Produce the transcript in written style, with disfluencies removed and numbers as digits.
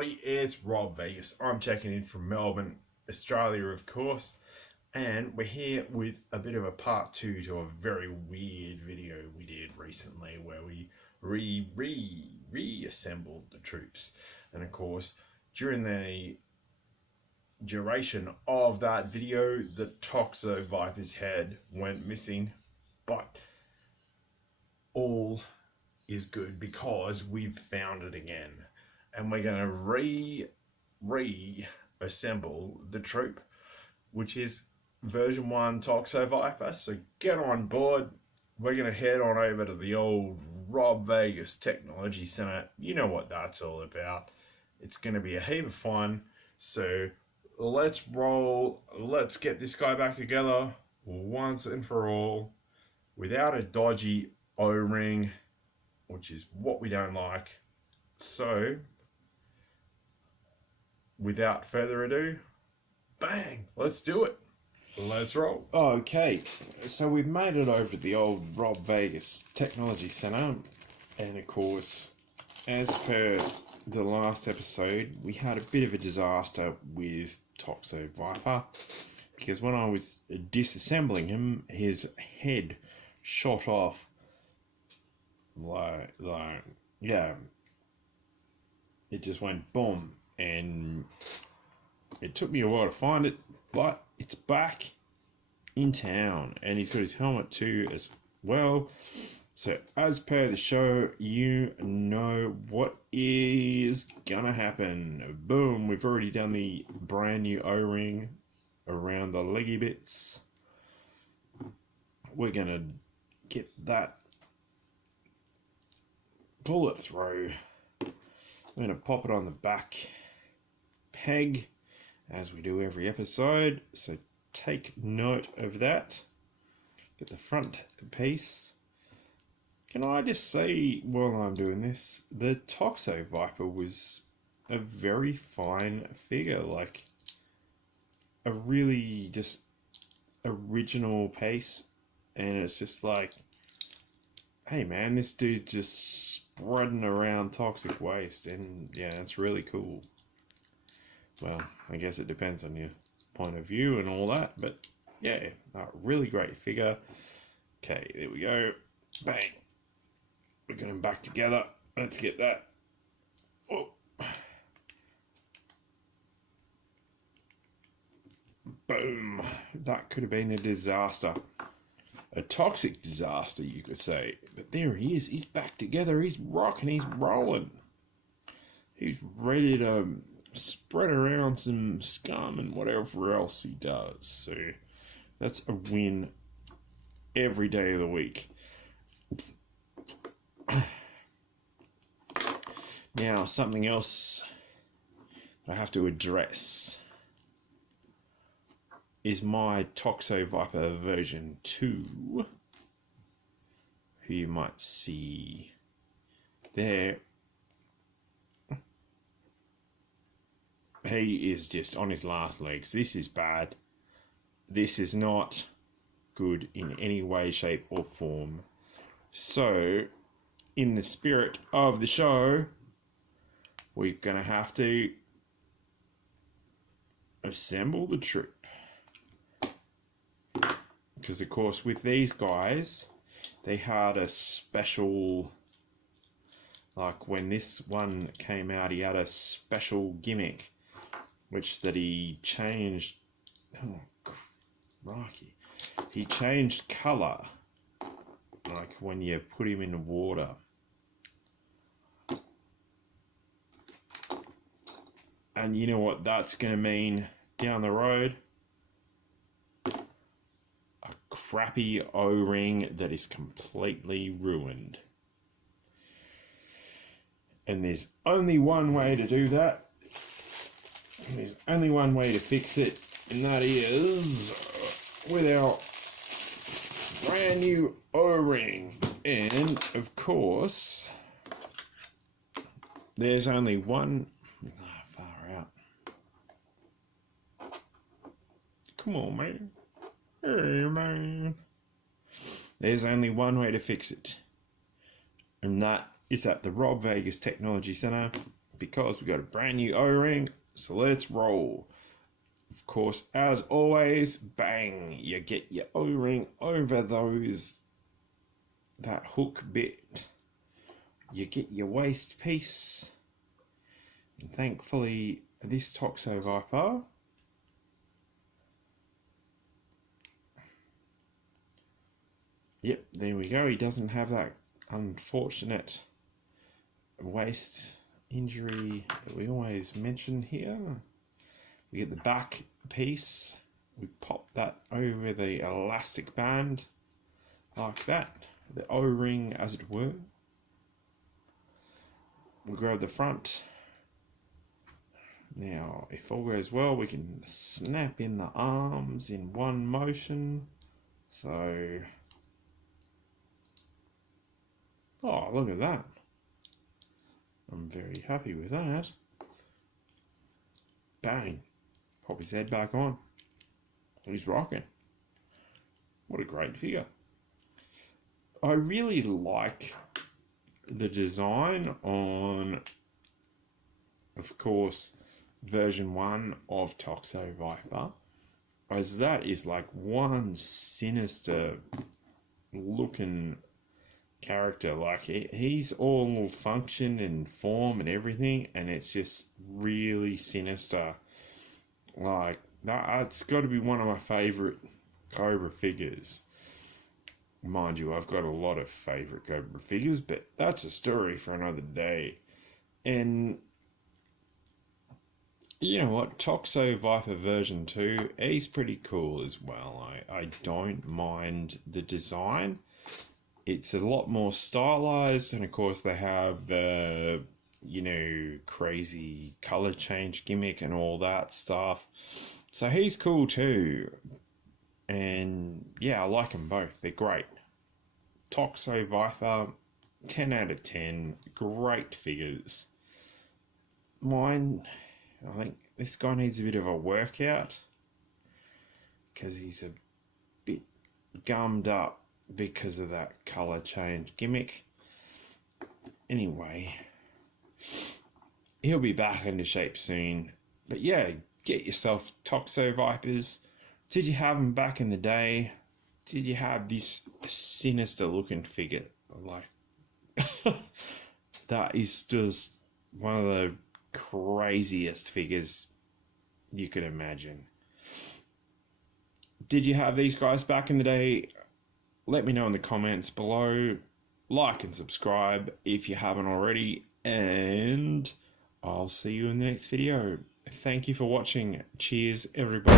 everybody, it's Rob Vegas. I'm checking in from Melbourne, Australia, of course, and we're here with a bit of a part two to a very weird video we did recently where we reassembled the troops. And of course, during the duration of that video, the Toxo Viper's head went missing, but all is good because we've found it again. And we're going to reassemble the troop, which is version 1 Toxo Viper. So get on board. We're going to head on over to the old Rob Vegas Technology Center. You know what that's all about. It's going to be a heap of fun. So let's roll. Let's get this guy back together once and for all without a dodgy O-ring, which is what we don't like. So without further ado, bang, let's do it. Let's roll. Okay, so we've made it over to the old Rob Vegas Technology Center, and of course, as per the last episode, we had a bit of a disaster with Toxo Viper, because when I was disassembling him, his head shot off like yeah, it just went boom, and it took me a while to find it, but it's back in town, and he's got his helmet too as well. So as per the show, you know what is gonna happen. Boom, we've already done the brand new O-ring around the leggy bits. We're gonna get that bullet through. I'm gonna pop it on the back peg as we do every episode, so take note of that. Get the front piece. Can I just say, while I'm doing this, the Toxo Viper was a very fine figure, like a really just original piece, and it's just like, hey man, this dude just spreading around toxic waste, and yeah, it's really cool. Well, I guess it depends on your point of view and all that, but yeah, a really great figure. Okay, there we go. Bang. We're getting them back together. Let's get that. Oh. Boom. That could have been a disaster. A toxic disaster, you could say. But there he is. He's back together. He's rocking. He's rolling. He's ready to spread around some scum and whatever else he does. So that's a win every day of the week. Now, something else I have to address is my Toxo Viper version 2, who you might see there. He is just on his last legs. This is bad. This is not good in any way, shape, or form. So, in the spirit of the show, we're going to have to assemble the troop. Because, of course, with these guys, they had a special, like when this one came out, he had a special gimmick, which that he changed, oh, crikey. He changed colour, like when you put him in the water. And you know what that's going to mean down the road? A crappy O-ring that is completely ruined. And there's only one way to do that. There's only one way to fix it, and that is with our brand new O-ring. And of course, there's only one. Far out. Come on, man. Hey, man. There's only one way to fix it, and that is at the Rob Vegas Technology Center. because we got a brand new O-ring, so let's roll. Of course, as always, bang, you get your O-ring over that hook bit. You get your waist piece, and thankfully this Toxo Viper yep, there we go. He doesn't have that unfortunate waist injury that we always mention here. We get the back piece, we pop that over the elastic band like that, the O-ring as it were. We grab the front. Now if all goes well, we can snap in the arms in one motion. So oh, look at that. I'm very happy with that. Bang. Pop his head back on. He's rocking. What a great figure. I really like the design on, of course, version 1 of Toxo Viper, as that is like one sinister looking character. Like he's all function and form and everything, and it's just really sinister. Like it's got to be one of my favorite Cobra figures. Mind you, I've got a lot of favorite Cobra figures, but that's a story for another day. And you know what, Toxo Viper version 2, he's pretty cool as well. I don't mind the design. It's a lot more stylized, and of course they have the, you know, crazy color change gimmick and all that stuff. So he's cool too. And yeah, I like them both. They're great. Toxo Viper, 10 out of 10. Great figures. Mine, I think this guy needs a bit of a workout because he's a bit gummed up because of that color change gimmick. Anyway, he'll be back into shape soon. But yeah, get yourself Toxo Vipers. Did you have them back in the day? Did you have this sinister looking figure? Like, that is just one of the craziest figures you could imagine. Did you have these guys back in the day? Let me know in the comments below. Like and subscribe if you haven't already, and I'll see you in the next video. Thank you for watching. Cheers, everybody.